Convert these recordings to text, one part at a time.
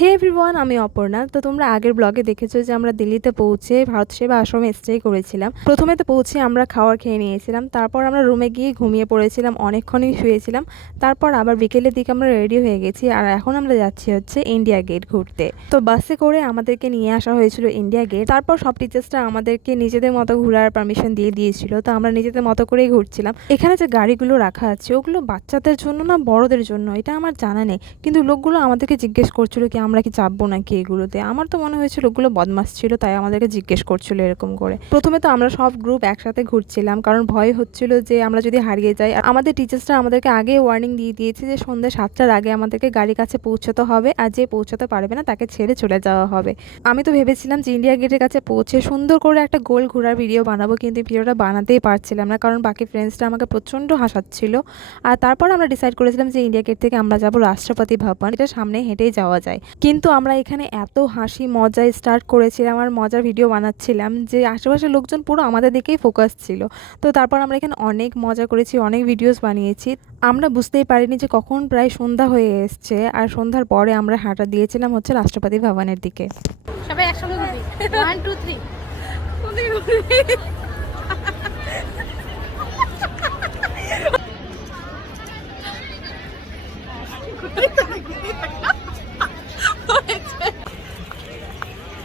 হে everyone, আমি অপর্ণা। তো তোমরা আগের ব্লগে দেখেছো যে আমরা দিল্লিতে পৌঁছে ভারত সেবা আশ্রমে স্টে করেছিলাম। প্রথমে তো পৌঁছে আমরা খাবার খেয়ে নিয়েছিলাম, তারপর আমরা রুমে গিয়ে ঘুমিয়ে পড়েছিলাম, অনেকক্ষণই শুয়েছিলাম। তারপর আবার বিকেলের দিকে আমরা রেডি হয়ে গেছি, আর এখন আমরা যাচ্ছি হচ্ছে ইন্ডিয়া গেট ঘুরতে। তো বাসে করে আমাদেরকে নিয়ে আসা হয়েছিল ইন্ডিয়া গেট। তারপর সব টিচার্সরা আমাদেরকে নিজেদের মতো ঘোরার পারমিশন দিয়ে দিয়েছিল, তো আমরা নিজেদের মতো করেই ঘুরছিলাম। এখানে যে গাড়িগুলো রাখা আছে ওগুলো বাচ্চাদের জন্য না বড়দের জন্য এটা আমার জানা নেই, কিন্তু লোকগুলো আমাদেরকে জিজ্ঞেস করছিল কি আমরা কি চাপবো নাকি এগুলোতে। আমার তো মনে হয়েছিল লোকগুলো বদমাশ ছিল, তাই আমাদেরকে জিজ্ঞেস করছিল এরকম করে। প্রথমে তো আমরা সব গ্রুপ একসাথে ঘুরছিলাম, কারণ ভয় হচ্ছিল যে আমরা যদি হারিয়ে যাই। আর আমাদের টিচার্সরা আমাদেরকে আগে ওয়ার্নিং দিয়ে দিয়েছে যে সন্ধ্যা 7টার আগে আমাদেরকে গাড়ির কাছে পৌঁছতে হবে, আর যে পৌঁছতে পারবে না তাকে ছেড়ে চলে যাওয়া হবে। আমি তো ভেবেছিলাম যে ইন্ডিয়া গেটের কাছে পৌঁছে সুন্দর করে একটা গোল ঘোরার ভিডিও বানাবো, কিন্তু ভিডিওটা বানাতেই পারছিলাম না, কারণ বাকি ফ্রেন্ডসরা আমাকে প্রচণ্ড হাসাচ্ছিল। আর তারপর আমরা ডিসাইড করেছিলাম যে ইন্ডিয়া গেট থেকে আমরা যাবো রাষ্ট্রপতি ভবন, এটা সামনে হেঁটেই যাওয়া যায়। কিন্তু আমরা এখানে এত হাসি মজা স্টার্ট করেছিলাম আর মজার ভিডিও বানাচ্ছিলাম যে আশেপাশের লোকজন পুরো আমাদের দিকেই ফোকাস ছিল। তো তারপর আমরা এখানে অনেক মজা করেছি, অনেক ভিডিওস বানিয়েছি। আমরা বুঝতেই পারিনি যে কখন প্রায় সন্ধ্যা হয়ে এসছে, আর সন্ধ্যার পরে আমরা হাঁটা দিয়েছিলাম হচ্ছে রাষ্ট্রপতি ভবনের দিকে। সবাই একসঙ্গে ঘুরি 1 2 3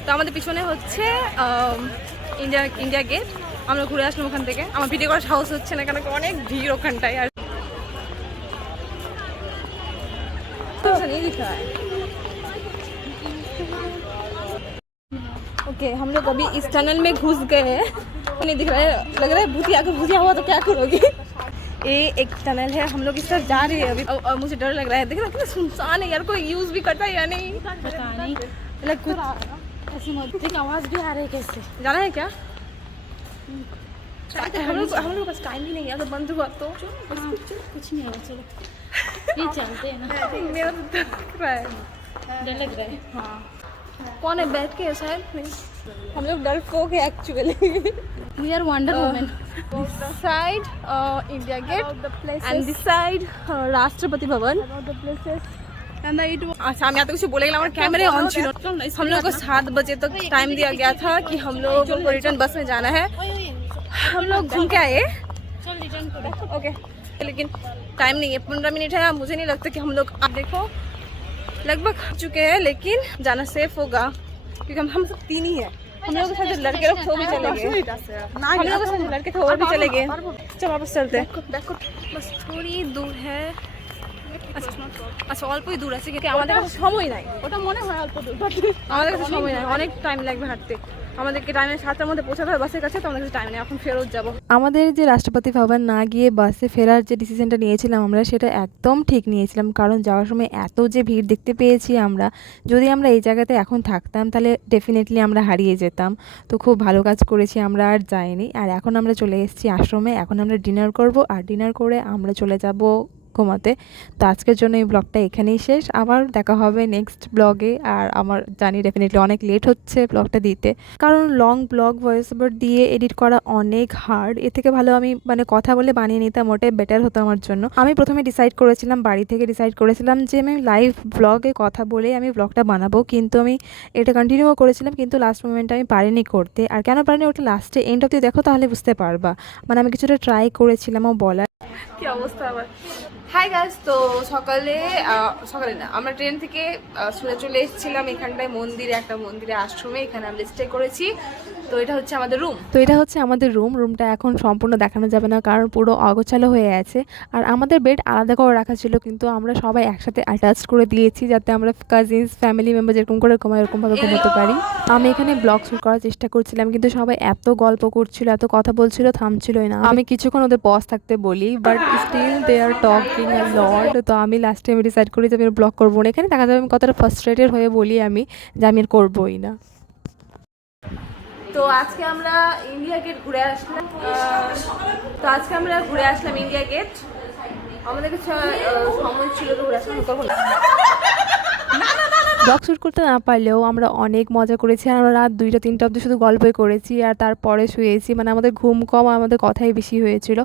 তো আমাদের পিছনে হচ্ছে ইন্ডিয়া গেট। আমরা ঘুরে আসলাম ওখান থেকে। আমার ভিডিও করার সাহস হচ্ছে না কেন অনেক ভিড় ওখানটায়। আর नहीं दिख रहा है। ओके, हम लोग अभी इस टनल में घुस गए हैं। नहीं दिख रहा है, लग रहा है भूतिया अगर भूतिया हुआ तो क्या करोगी। ये एक टनल है, हम लोग इस तरफ जा रहे हैं अभी। और मुझे डर लग रहा है, देख रहा कितना सुनसान है यार, कोई यूज भी करता है या नहीं पता नहीं। मतलब कुछ ऐसी मौत आवाज भी आ रही है। कैसे जाना है क्या? हम लोग पास टाइम ही नहीं है, अगर बंद हुआ तो कुछ नहीं होगा। चलो ये चलते हैं ना। मेरा तो डर लग रहा है। हाँ, कौन है बैठ के साइड में? हम लोग डरपोक है actually. We are wonder women. Side India gate and this side Rashtrapati Bhavan. अच्छा, हम यहाँ तो कुछ बोले हमारे कैमरे ऑन थी। हम लोग को 7 बजे तक टाइम दिया गया था कि हम लोग को रिटर्न बस में जाना है। हम लोग घूम के आए। ओके, लेकिन टाइम नहीं है, 15 मिनट है। मुझे नहीं लगता कि हम लोग, आप देखो लगभग आ चुके हैं, लेकिन जाना सेफ होगा क्योंकि हम सब 3 ही है। हम लोग के साथ जो लड़के लोग वो भी चले गए। हम लोग के साथ जो लड़के थे वो भी चले गए। चलो वापस चलते हैं। बस थोड़ी दूर है। আচ্ছা অল্পই দূর আছে, কিন্তু আমাদের কাছে সময় নাই। ওটা মনে হয় অল্প দূর, আমাদের কাছে সময় নাই, অনেক টাইম লাগবে হাঁটতে। আমাদেরকে টাইমে 7টার মধ্যে পৌঁছাতে হবে বাসের কাছে, তো আমাদের কাছে টাইম নেই, এখন ফেরত যাবো। আমাদের যে রাষ্ট্রপতি ভবন না গিয়ে বাসে ফেরার যে ডিসিশনটা নিয়েছিলাম আমরা, সেটা একদম ঠিক নিয়েছিলাম, কারণ যাওয়ার সময় এত যে ভিড় দেখতে পেয়েছি আমরা, যদি আমরা এই জায়গাতে এখন থাকতাম তাহলে ডেফিনেটলি আমরা হারিয়ে যেতাম। তো খুব ভালো কাজ করেছি, আমরা আর যাইনি। আর এখন আমরা চলে এসেছি আশ্রমে, এখন আমরা ডিনার করব, আর ডিনার করে আমরা চলে যাব ঘুমাতে। তো আজকের জন্য এই ব্লগটা এখানেই শেষ, আবার দেখা হবে নেক্সট ব্লগে। আর আমার জানি ডেফিনেটলি অনেক লেট হচ্ছে ব্লগটা দিতে, কারণ লং ব্লগ ভয়েস ওভার দিয়ে এডিট করা অনেক হার্ড। এর থেকে ভালো আমি কথা বলে বানিয়ে নিতাম, ওটাই বেটার হতো আমার জন্য। আমি প্রথমে ডিসাইড করেছিলাম, বাড়ি থেকে ডিসাইড করেছিলাম যে আমি লাইভ ব্লগে কথা বলে আমি ব্লগটা বানাবো, কিন্তু আমি এটা কন্টিনিউ করেছিলাম, কিন্তু লাস্ট মোমেন্টে আমি পারিনি করতে। আর কেন পারিনি ওটা লাস্টে এন্ড অব্দি দেখো, তাহলে বুঝতে পারবা। মানে আমি কিছুটা ট্রাই করেছিলামও বলার। কি অবস্থা আবার। হাই গাইস, তো সকালে না, আমরা ট্রেন থেকে চলে এসেছিলাম এখানটায় মন্দিরে, একটা মন্দিরে আশ্রমে, এখানে আমরা স্টে করেছি। তো এটা হচ্ছে আমাদের রুম। রুমটা এখন সম্পূর্ণ দেখানো যাবে না, কারণ পুরো অগোছালো হয়ে আছে। আর আমাদের বেড আলাদা করে রাখা ছিল, কিন্তু আমরা সবাই একসাথে অ্যাটাচ করে দিয়েছি, যাতে আমরা কাজিনস ফ্যামিলি মেম্বার যেরকম করে ঘুমাই এরকমভাবে ঘুমোতে পারি। আমি এখানে ব্লগ শুট করার চেষ্টা করছিলাম, কিন্তু সবাই এত গল্প করছিল, এত কথা বলছিল, থামছিলই না। আমি কিছুক্ষণ ওদের পজ থাকতে বলি, but still they are talking a lot. তো আমি লাস্টে ডিসাইড করি যে আমি ব্লগ করবো না। এখানে দেখা যাবে আমি কতটা ফ্রাস্ট্রেটেড হয়ে বলি আমি যে আমি আর করবোই না। তো আজকে আমরা ইন্ডিয়া গেট ঘুরে আসলাম। ইন্ডিয়া গেট আমাদের কাছে সময় ছিল তো ঘুরে আসলাম, করবো না। ব্লগ শ্যুট করতে না পারলেও আমরা অনেক মজা করেছি, আর আমরা রাত 2টা 3টা অবধি শুধু গল্পই করেছি, আর তারপরে শুয়েছি। মানে আমাদের ঘুম কম, আমাদের কথাই বেশি হয়েছিল।